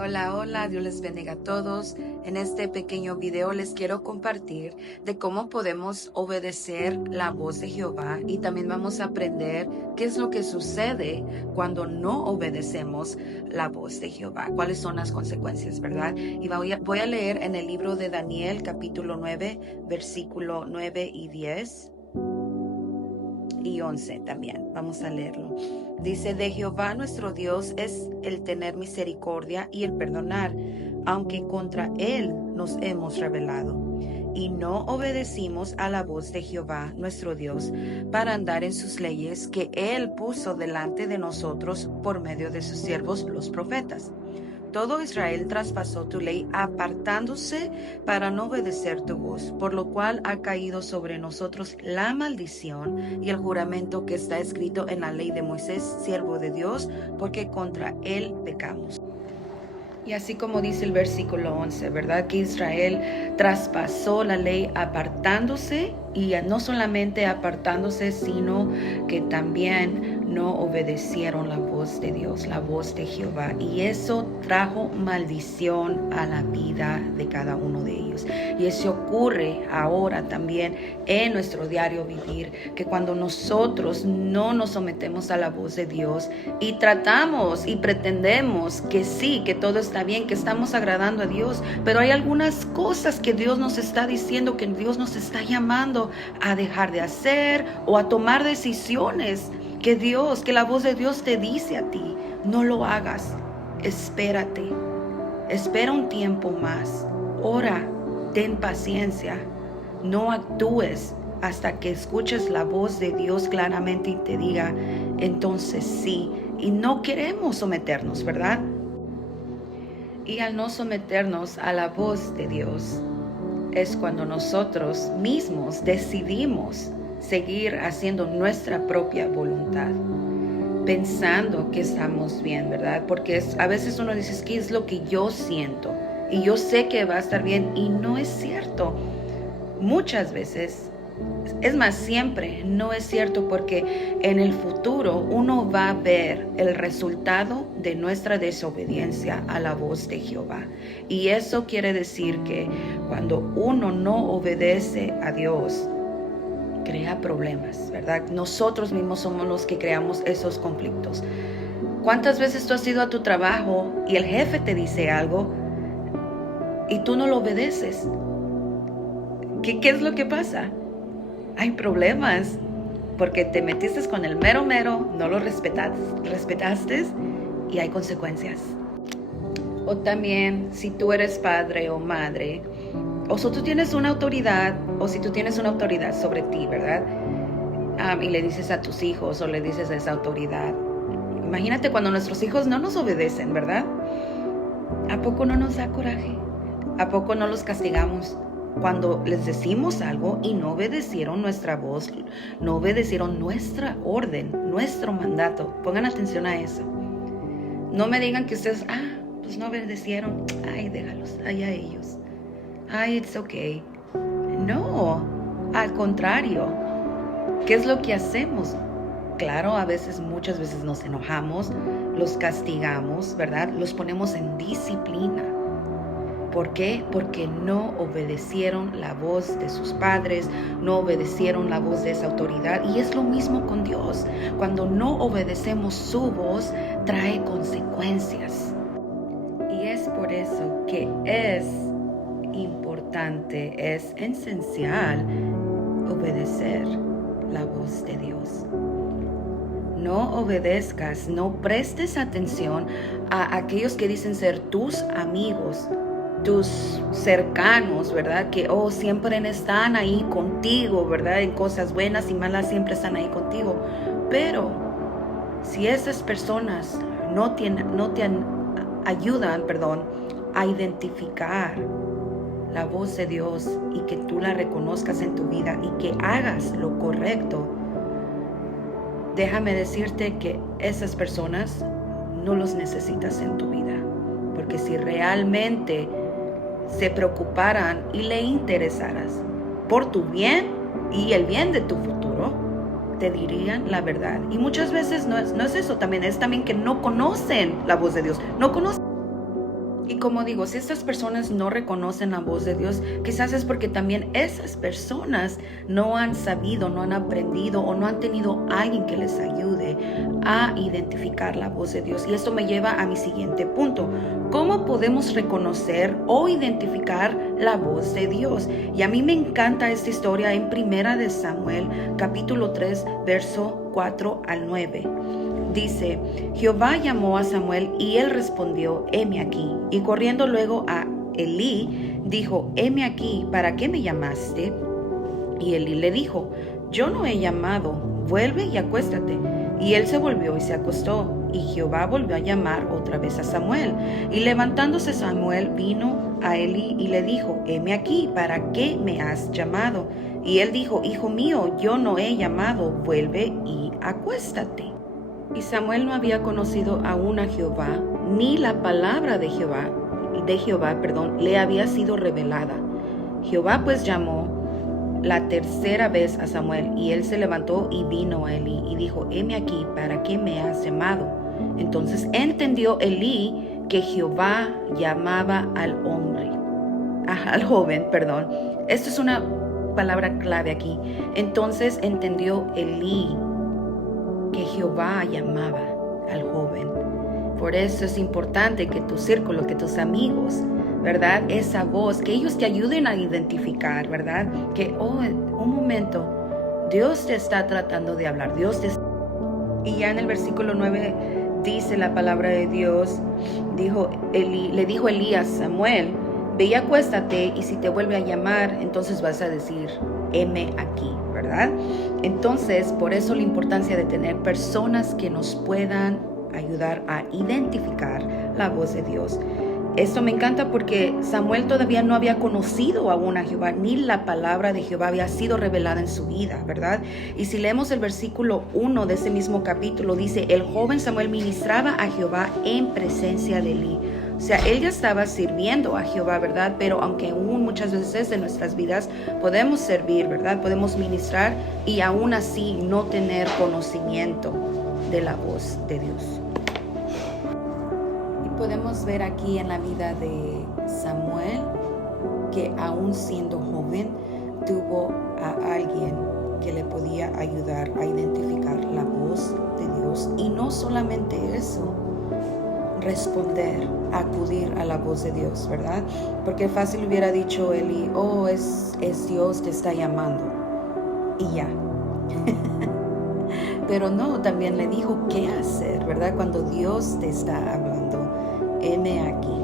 Hola, hola, Dios les bendiga a todos. En este pequeño video les quiero compartir de cómo podemos obedecer la voz de Jehová y también vamos a aprender qué es lo que sucede cuando no obedecemos la voz de Jehová, cuáles son las consecuencias, ¿verdad? Y voy a leer en el libro de Daniel, capítulo 9, versículo 9 y 10. Y 11 también, vamos a leerlo. Dice: de Jehová nuestro Dios es el tener misericordia y el perdonar, aunque contra él nos hemos rebelado, y no obedecimos a la voz de Jehová nuestro Dios para andar en sus leyes que él puso delante de nosotros por medio de sus siervos los profetas. Todo Israel traspasó tu ley apartándose para no obedecer tu voz, por lo cual ha caído sobre nosotros la maldición y el juramento que está escrito en la ley de Moisés, siervo de Dios, porque contra él pecamos. Y así como dice el versículo 11, ¿verdad? Que Israel traspasó la ley apartándose, y no solamente apartándose, sino que también no obedecieron la voz de Dios, la voz de Jehová. Y eso trajo maldición a la vida de cada uno de ellos. Y eso ocurre ahora también en nuestro diario vivir, que cuando nosotros no nos sometemos a la voz de Dios y tratamos y pretendemos que sí, que todo está bien, que estamos agradando a Dios, pero hay algunas cosas que Dios nos está diciendo, que Dios nos está llamando a dejar de hacer o a tomar decisiones que la voz de Dios te dice a ti: no lo hagas, espérate, espera un tiempo más, ora, ten paciencia, no actúes hasta que escuches la voz de Dios claramente y te diga, entonces sí. Y no queremos someternos, ¿verdad? Y al no someternos a la voz de Dios, es cuando nosotros mismos decidimos seguir haciendo nuestra propia voluntad, pensando que estamos bien, ¿verdad? Porque a veces uno dice, ¿qué es lo que yo siento? Y yo sé que va a estar bien, y no es cierto. Muchas veces, es más, siempre no es cierto, porque en el futuro uno va a ver el resultado de nuestra desobediencia a la voz de Jehová. Y eso quiere decir que cuando uno no obedece a Dios, crea problemas, ¿verdad? Nosotros mismos somos los que creamos esos conflictos. ¿Cuántas veces tú has ido a tu trabajo y el jefe te dice algo y tú no lo obedeces? ¿Qué es lo que pasa? Hay problemas porque te metiste con el mero, no lo respetaste y hay consecuencias. O también, si tú eres padre o madre, o si tú tienes una autoridad, sobre ti, ¿verdad? Y le dices a tus hijos, o le dices a esa autoridad. Imagínate cuando nuestros hijos no nos obedecen, ¿verdad? ¿A poco no nos da coraje? ¿A poco no los castigamos? Cuando les decimos algo y no obedecieron nuestra voz, no obedecieron nuestra orden, nuestro mandato. Pongan atención a eso. No me digan que ustedes, pues no obedecieron. Ay, déjalos, allá ellos. Ay, it's okay. No, al contrario. ¿Qué es lo que hacemos? Claro, muchas veces nos enojamos, los castigamos, ¿verdad? Los ponemos en disciplina. ¿Por qué? Porque no obedecieron la voz de sus padres, no obedecieron la voz de esa autoridad. Y es lo mismo con Dios. Cuando no obedecemos su voz, trae consecuencias. Y es por eso que es importante, es esencial obedecer la voz de Dios. No obedezcas, no prestes atención a aquellos que dicen ser tus amigos, tus cercanos, ¿verdad? Que siempre están ahí contigo, ¿verdad? En cosas buenas y malas siempre están ahí contigo. Pero si esas personas no te ayudan, a identificar la voz de Dios y que tú la reconozcas en tu vida y que hagas lo correcto, déjame decirte que esas personas no los necesitas en tu vida. Porque si realmente se preocuparan y le interesaras por tu bien y el bien de tu futuro, te dirían la verdad. Y muchas veces no es eso, también es que no conocen la voz de Dios, no conocen. Y como digo, si estas personas no reconocen la voz de Dios, quizás es porque también esas personas no han sabido, no han aprendido o no han tenido alguien que les ayude a identificar la voz de Dios. Y esto me lleva a mi siguiente punto. ¿Cómo podemos reconocer o identificar la voz de Dios? Y a mí me encanta esta historia en Primera de Samuel, capítulo 3, verso 4 al 9. Dice: Jehová llamó a Samuel y él respondió: heme aquí. Y corriendo luego a Elí, dijo: heme aquí, ¿para qué me llamaste? Y Elí le dijo: yo no he llamado, vuelve y acuéstate. Y él se volvió y se acostó. Y Jehová volvió a llamar otra vez a Samuel. Y levantándose Samuel vino a Elí y le dijo: heme aquí, ¿para qué me has llamado? Y él dijo: hijo mío, yo no he llamado, vuelve y acuéstate. Y Samuel no había conocido aún a Jehová, ni la palabra de Jehová, le había sido revelada. Jehová pues llamó la tercera vez a Samuel, y él se levantó y vino a Elí, y dijo: heme aquí, ¿para qué me has llamado? Entonces entendió Elí que Jehová llamaba al joven. Esto es una palabra clave aquí. Entonces entendió Elí que Jehová llamaba al joven. Por eso es importante que tu círculo, que tus amigos, ¿verdad? Esa voz, que ellos te ayuden a identificar, ¿verdad? Que, un momento, Dios te está tratando de hablar, Y ya en el versículo 9 dice la palabra de Dios, le dijo Elías a Samuel: ve y acuéstate, y si te vuelve a llamar, entonces vas a decir: heme aquí, ¿verdad? Entonces, por eso la importancia de tener personas que nos puedan ayudar a identificar la voz de Dios. Esto me encanta porque Samuel todavía no había conocido aún a Jehová, ni la palabra de Jehová había sido revelada en su vida, ¿verdad? Y si leemos el versículo 1 de ese mismo capítulo, dice: el joven Samuel ministraba a Jehová en presencia de Elí. O sea, él ya estaba sirviendo a Jehová, ¿verdad? Pero aunque aún muchas veces en nuestras vidas podemos servir, ¿verdad? Podemos ministrar y aún así no tener conocimiento de la voz de Dios. Y podemos ver aquí en la vida de Samuel que aún siendo joven tuvo a alguien que le podía ayudar a identificar la voz de Dios. Y no solamente eso, responder, acudir a la voz de Dios, ¿verdad? Porque fácil hubiera dicho Elí: es Dios te está llamando, y ya. Pero no, también le dijo qué hacer, ¿verdad? Cuando Dios te está hablando: heme aquí.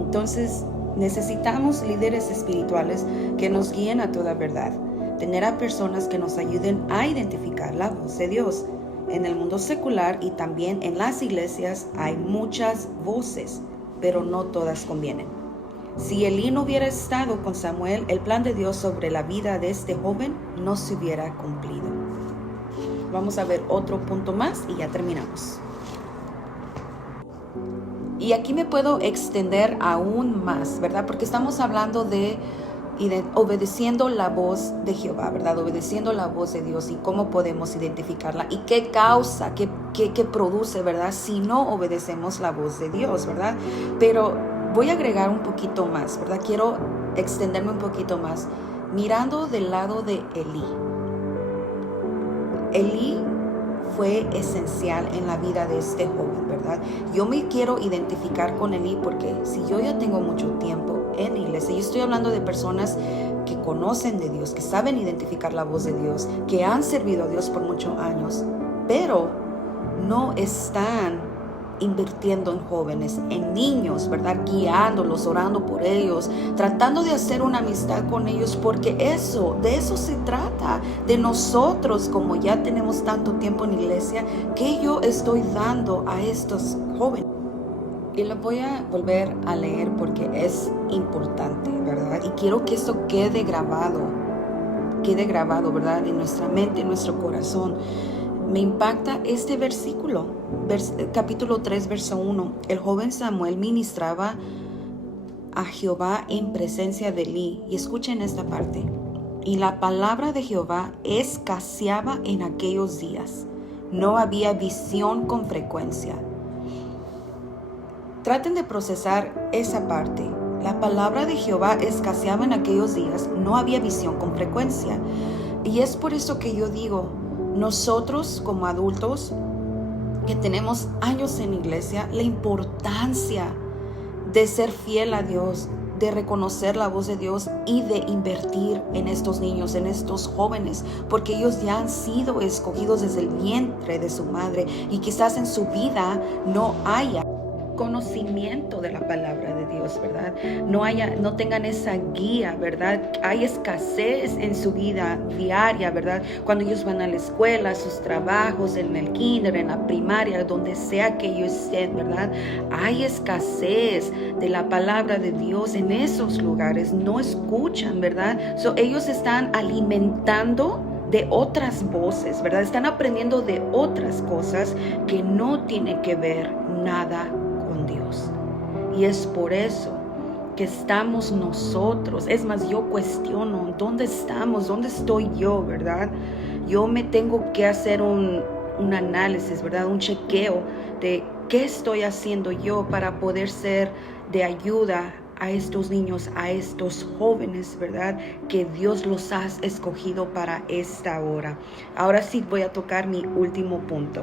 Entonces necesitamos líderes espirituales que nos guíen a toda verdad, tener a personas que nos ayuden a identificar la voz de Dios. En el mundo secular y también en las iglesias hay muchas voces, pero no todas convienen. Si Elí no hubiera estado con Samuel, el plan de Dios sobre la vida de este joven no se hubiera cumplido. Vamos a ver otro punto más y ya terminamos. Y aquí me puedo extender aún más, ¿verdad? Porque estamos hablando de obedeciendo la voz de Jehová, ¿verdad? Obedeciendo la voz de Dios y cómo podemos identificarla y qué causa, qué produce, ¿verdad? Si no obedecemos la voz de Dios, ¿verdad? Pero voy a agregar un poquito más, ¿verdad? Quiero extenderme un poquito más, mirando del lado de Elí. Elí fue esencial en la vida de este joven, ¿verdad? Yo me quiero identificar con Elí porque si yo ya tengo mucho tiempo en iglesia, yo estoy hablando de personas que conocen de Dios, que saben identificar la voz de Dios, que han servido a Dios por muchos años, pero no están invirtiendo en jóvenes, en niños, ¿verdad? Guiándolos, orando por ellos, tratando de hacer una amistad con ellos, porque de eso se trata, de nosotros, como ya tenemos tanto tiempo en iglesia, que yo estoy dando a estos jóvenes. Y lo voy a volver a leer porque es importante, ¿verdad? Y quiero que esto quede grabado, ¿verdad? En nuestra mente, en nuestro corazón. Me impacta este versículo, capítulo 3, verso 1. El joven Samuel ministraba a Jehová en presencia de Elí. Y escuchen esta parte. Y la palabra de Jehová escaseaba en aquellos días. No había visión con frecuencia. traten de procesar esa parte. La palabra de Jehová escaseaba en aquellos días, no había visión con frecuencia. Y es por eso que yo digo, nosotros como adultos que tenemos años en iglesia, la importancia de ser fiel a Dios, de reconocer la voz de Dios y de invertir en estos niños, en estos jóvenes, porque ellos ya han sido escogidos desde el vientre de su madre y quizás en su vida no haya conocimiento de la palabra de Dios, ¿verdad? No tengan esa guía, ¿verdad? Hay escasez en su vida diaria, ¿verdad? Cuando ellos van a la escuela, a sus trabajos, en el kinder, en la primaria, donde sea que ellos estén, ¿verdad? Hay escasez de la palabra de Dios en esos lugares. No escuchan, ¿verdad? Ellos están alimentando de otras voces, ¿verdad? Están aprendiendo de otras cosas que no tienen que ver nada con Dios. Y es por eso que estamos nosotros. Es más, yo cuestiono, ¿dónde estamos? ¿Dónde estoy yo, verdad? Yo me tengo que hacer un análisis, ¿verdad? Un chequeo de qué estoy haciendo yo para poder ser de ayuda a estos niños, a estos jóvenes, ¿verdad? Que Dios los ha escogido para esta hora. Ahora sí voy a tocar mi último punto.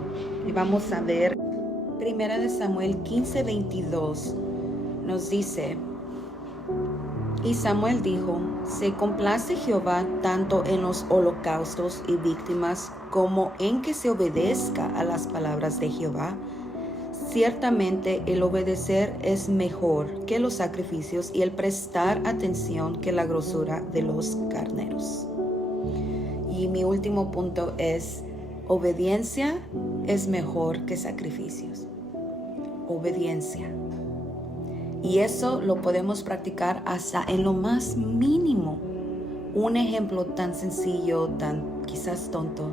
Y vamos a ver 1 Samuel 15:22. Nos dice: y Samuel dijo: se complace Jehová tanto en los holocaustos y víctimas como en que se obedezca a las palabras de Jehová. Ciertamente el obedecer es mejor que los sacrificios y el prestar atención que la grosura de los carneros. Y mi último punto es: obediencia es mejor que sacrificios. Obediencia. Y eso lo podemos practicar hasta en lo más mínimo. Un ejemplo tan sencillo, tan quizás tonto.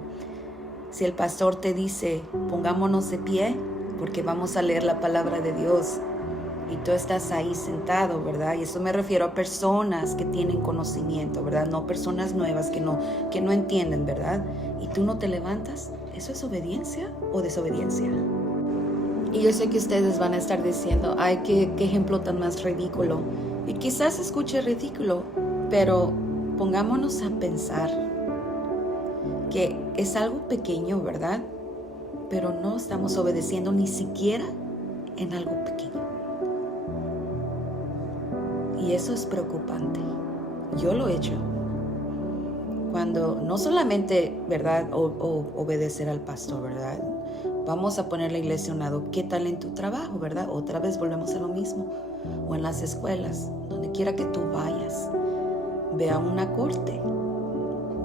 Si el pastor te dice: pongámonos de pie porque vamos a leer la palabra de Dios, y tú estás ahí sentado, ¿verdad? Y eso me refiero a personas que tienen conocimiento, ¿verdad? No personas nuevas que no entienden, ¿verdad? Y tú no te levantas. ¿Eso es obediencia o desobediencia? Y yo sé que ustedes van a estar diciendo: ay, qué ejemplo tan más ridículo. Y quizás escuche ridículo, pero pongámonos a pensar que es algo pequeño, ¿verdad? Pero no estamos obedeciendo ni siquiera en algo pequeño. Y eso es preocupante. Yo lo he hecho. Cuando no solamente, ¿verdad? Obedecer al pastor, ¿verdad? Vamos a poner la iglesia a un lado. ¿Qué tal en tu trabajo, verdad? Otra vez volvemos a lo mismo. O en las escuelas, donde quiera que tú vayas. Ve a una corte.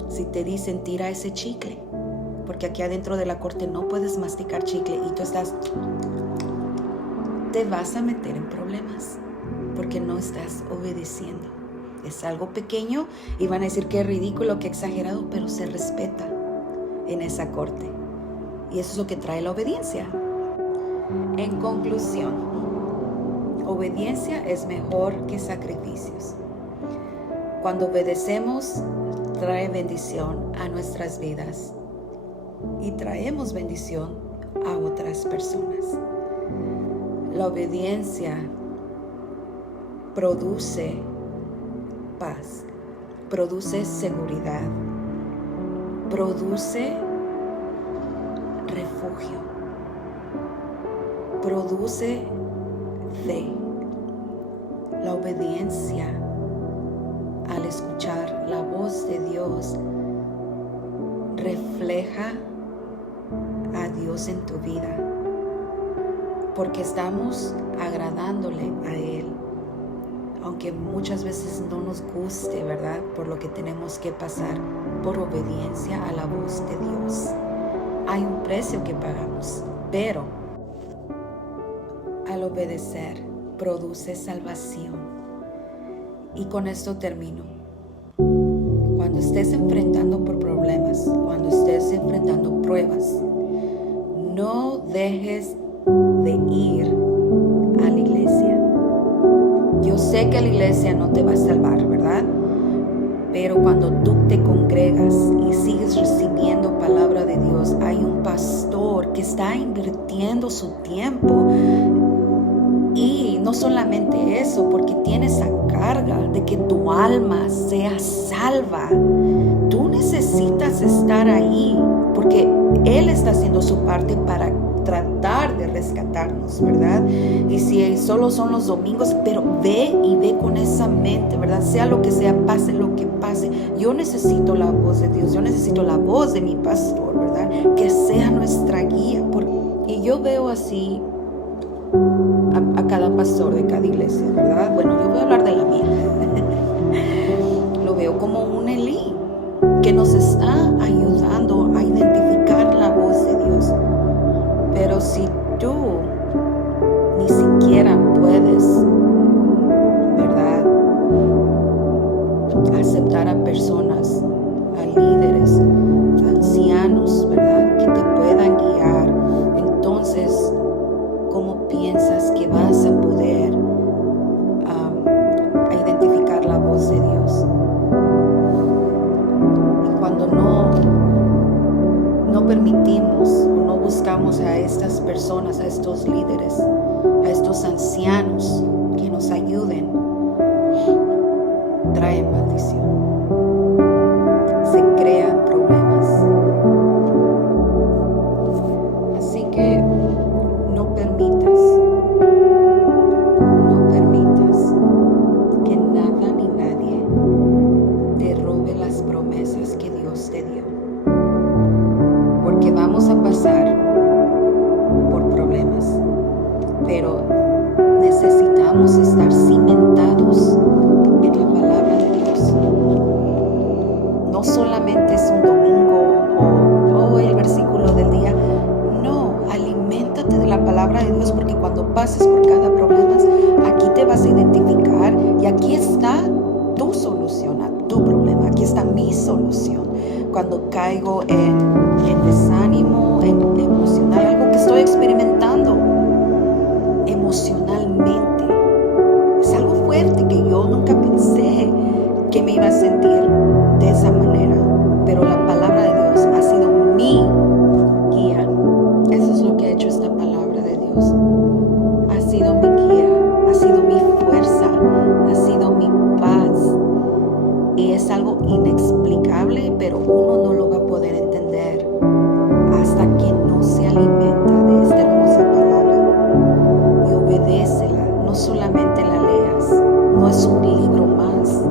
Si te dicen: tira ese chicle, porque aquí adentro de la corte no puedes masticar chicle, y tú te vas a meter en problemas, porque no estás obedeciendo. Es algo pequeño y van a decir que es ridículo, que exagerado, pero se respeta en esa corte. Y eso es lo que trae la obediencia. En conclusión, obediencia es mejor que sacrificios. Cuando obedecemos, trae bendición a nuestras vidas y traemos bendición a otras personas. La obediencia produce paz, produce seguridad, produce refugio, produce fe. La obediencia, al escuchar la voz de Dios, refleja a Dios en tu vida, porque estamos agradándole a Él, aunque muchas veces no nos guste, ¿verdad? Por lo que tenemos que pasar, por obediencia a la voz de Dios. Hay un precio que pagamos, pero al obedecer produce salvación. Y con esto termino. Cuando estés enfrentando por problemas, cuando estés enfrentando pruebas, no dejes de ir a la iglesia. Yo sé que la iglesia no te va a salvar, ¿verdad? Pero cuando tú te congregas y sigues recibiendo palabra de Dios, hay un pastor que está invirtiendo su tiempo y no solamente eso, porque tienes esa carga de que tu alma sea salva. Tú necesitas estar ahí, porque Él está haciendo su parte para tratar de rescatarnos, ¿verdad? Y si solo son los domingos, pero ve con esa mente, ¿verdad? Sea lo que sea, pase lo que pase. Yo necesito la voz de Dios, yo necesito la voz de mi pastor, ¿verdad? Que sea nuestra guía. Y yo veo así a cada pastor de cada iglesia, ¿verdad? Bueno, yo voy a hablar de la mía. Lo veo como un Elí que nos está ayudando a identificar la voz de Dios. Pero si tú ni siquiera puedes, ¿verdad?, aceptar a personas, a líderes, a ancianos, ¿verdad?, que te puedan guiar, entonces, ¿cómo piensas que vas a poder a identificar la voz de Dios? Y cuando no permitimos o no buscamos a estas personas, a estos líderes, a estos ancianos que nos ayuden, trae maldición, se crean problemas. Así que no permitas que nada ni nadie te robe las promesas que Dios te dio, porque vamos a pasar por problemas, pero necesitamos estar cimentados en la palabra de Dios. No solamente es un domingo o el versículo del día. No, aliméntate de la palabra de Dios, porque cuando pases por cada problema, aquí te vas a identificar y aquí está tu solución a tu problema. Aquí está mi solución. Cuando caigo en desánimo, en emocional, algo que estoy experimentando emocionalmente, es algo fuerte que yo nunca pensé que me iba a sentir de esa manera, pero la palabra de Dios ha sido mi guía. Eso es lo que ha hecho esta palabra de Dios. Ha sido mi guía, ha sido mi fuerza, ha sido mi paz. Y es algo inexplicable, pero uno no lo va a poder entender hasta que no se alimenta de esta hermosa palabra y obedécela. No solamente la leas, no es un libro más.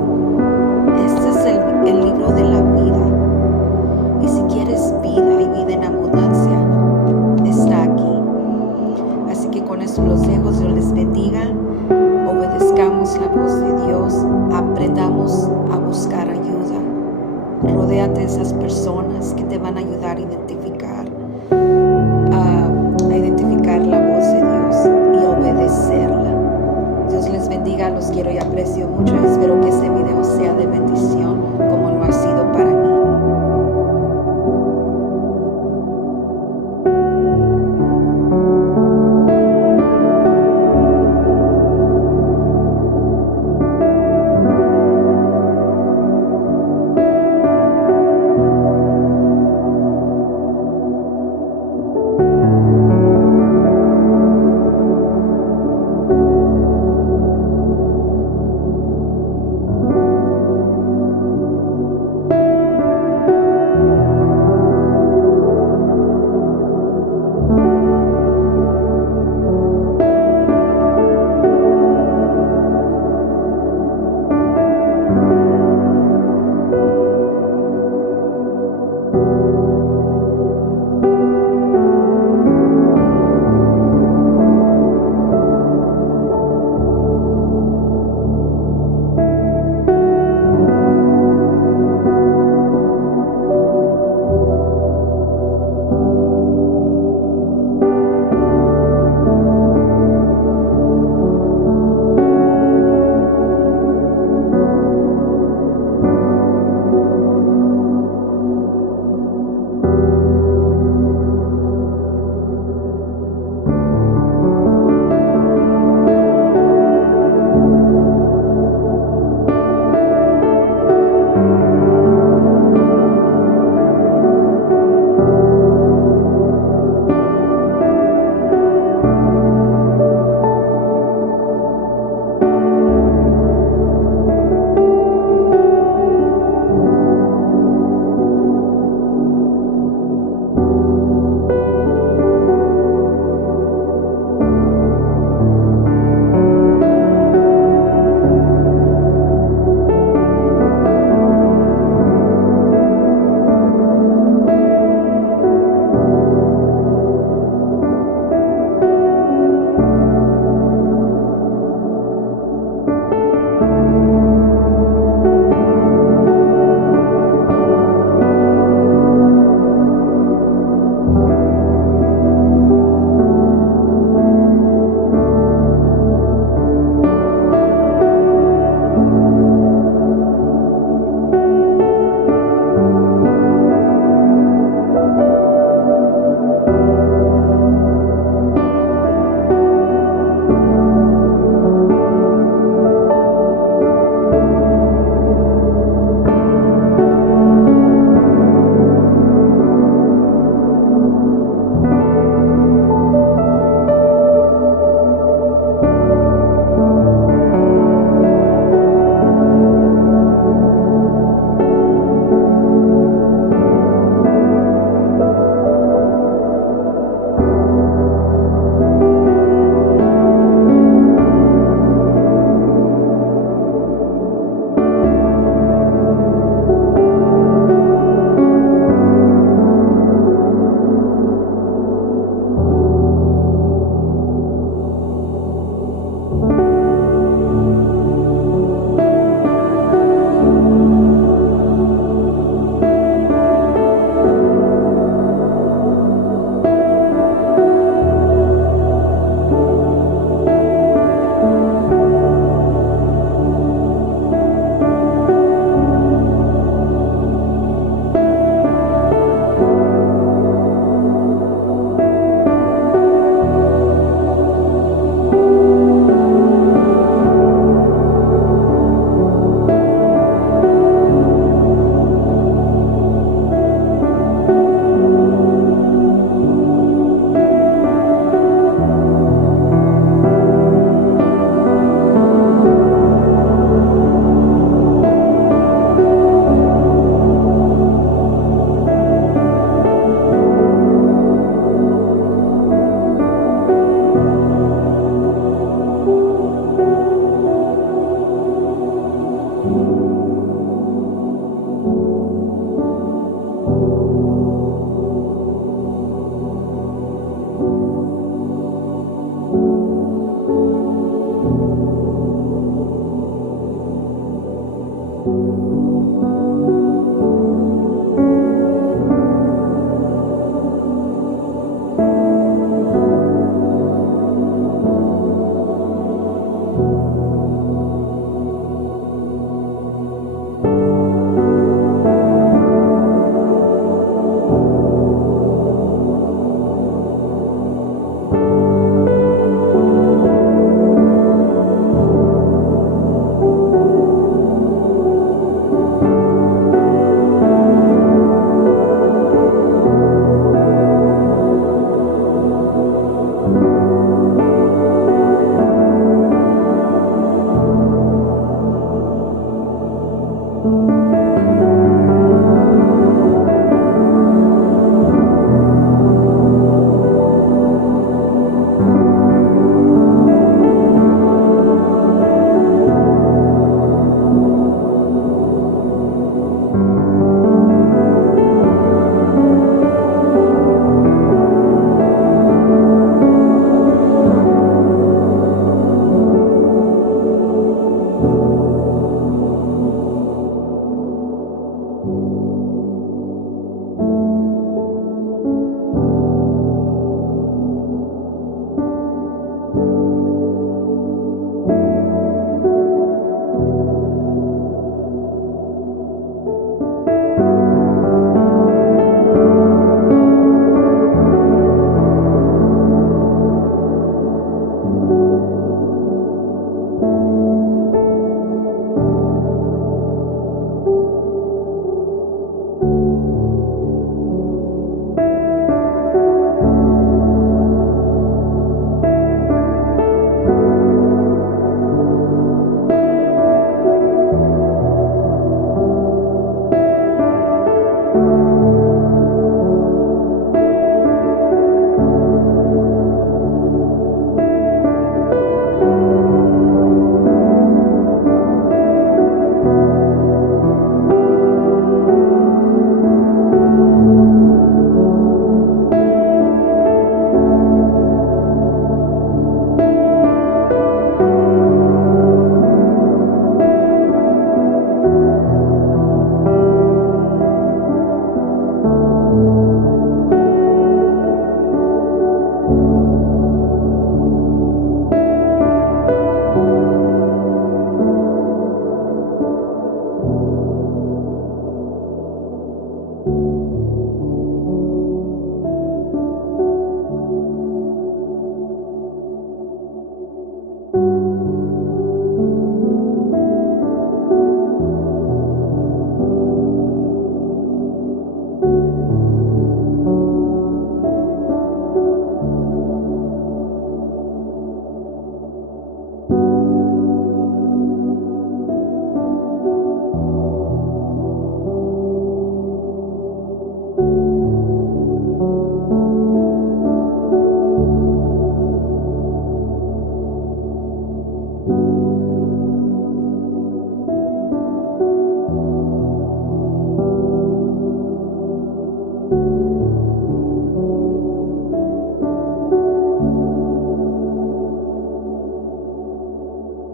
Este es el libro de la vida. Y si quieres vida y vida en abundancia, está aquí. Así que con eso los dejo. Dios les bendiga. Obedezcamos la voz de Dios. Aprendamos a buscar ayuda. Rodéate de esas personas que te van a ayudar a identificar la voz de Dios y obedecerla. Dios les bendiga. Los quiero y aprecio mucho. Espero que este video sea de bendición como lo ha sido para mí.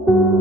bendiga.